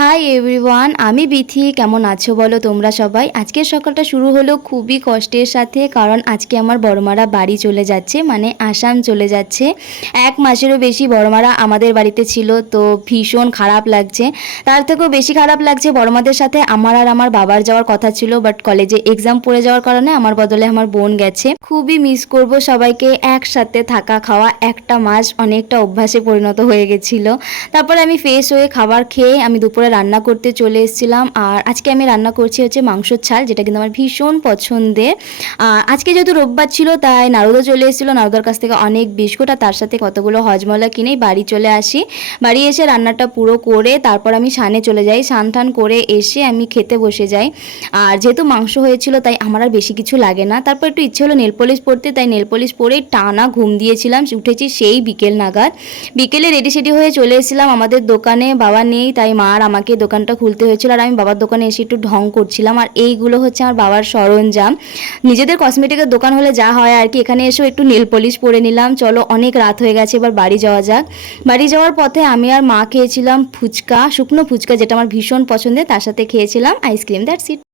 Hi everyone, আমি বিথি। কেমন আছো বলো তোমরা সবাই? আজকের সকালটা শুরু হলো খুবই কষ্টের সাথে, কারণ আজকে আমার বড়মারা বাড়ি চলে যাচ্ছে, মানে আসাম চলে যাচ্ছে। 1 মাসেরও বেশি বড়মারা আমাদের বাড়িতে ছিল, তো ভীষণ খারাপ লাগছে। তার থেকেও বেশি খারাপ লাগছে বড়মাদের সাথে আমার আর আমার বাবার যাওয়ার কথা ছিল, বাট কলেজে এক্সাম পড়ে যাওয়ার কারণে আমার বদলে আমার বোন গেছে। খুবই মিস করব সবাইকে, একসাথে থাকা খাওয়া 1 মাস অনেকটা অভ্যাসে পরিণত হয়ে গেছিলো। তারপরে আমি ফ্রেশ হয়ে খাবার খেয়ে আমি দুপুরে রান্না করতে চলে এসেছিলাম। আর আজকে আমি রান্না করছি হচ্ছে মাংসর ঝাল, যেটা কিন্তু আমার ভীষণ পছন্দের। আর আজকে যেহেতু রোববার ছিল, তাই নারুদা চলে এসেছিলো। নারুদার কাছ থেকে অনেক বিস্কুট আর তার সাথে কতগুলো হজমলা কিনেই বাড়ি চলে আসি। বাড়ি এসে রান্নাটা পুরো করে তারপর আমি সানে চলে যাই। স্নান টান করে এসে আমি খেতে বসে যাই। আর যেহেতু মাংস হয়েছিল তাই আমার আর বেশি কিছু লাগে না। তারপর একটু ইচ্ছে হলো নেল পলিশ পরতে, তাই নেল পলিশ পরেই টানা ঘুম দিয়েছিলাম। উঠেছি সেই বিকেল নাগাদ। বিকেলে রেডি সেডি হয়ে চলে এসেছিলাম আমাদের দোকানে। বাবা নেই, তাই মা আর আমাকে দোকানটা খুলতে হয়েছিল, আর আমি বাবার দোকানে এসে একটু ঢং করছিলাম। আর এইগুলো হচ্ছে আমার বাবার সরঞ্জাম। নিজেদের কসমেটিকের দোকান হলে যা হয় আর কি, এখানে এসেও একটু নেল পলিশ পরে নিলাম। চলো, অনেক রাত হয়ে গেছে, এবার বাড়ি যাওয়া যাক। বাড়ি যাওয়ার পথে আমি আর মা খেয়েছিলাম ফুচকা, শুকনো ফুচকা, যেটা আমার ভীষণ পছন্দের। তার সাথে খেয়েছিলাম আইসক্রিম। That's it.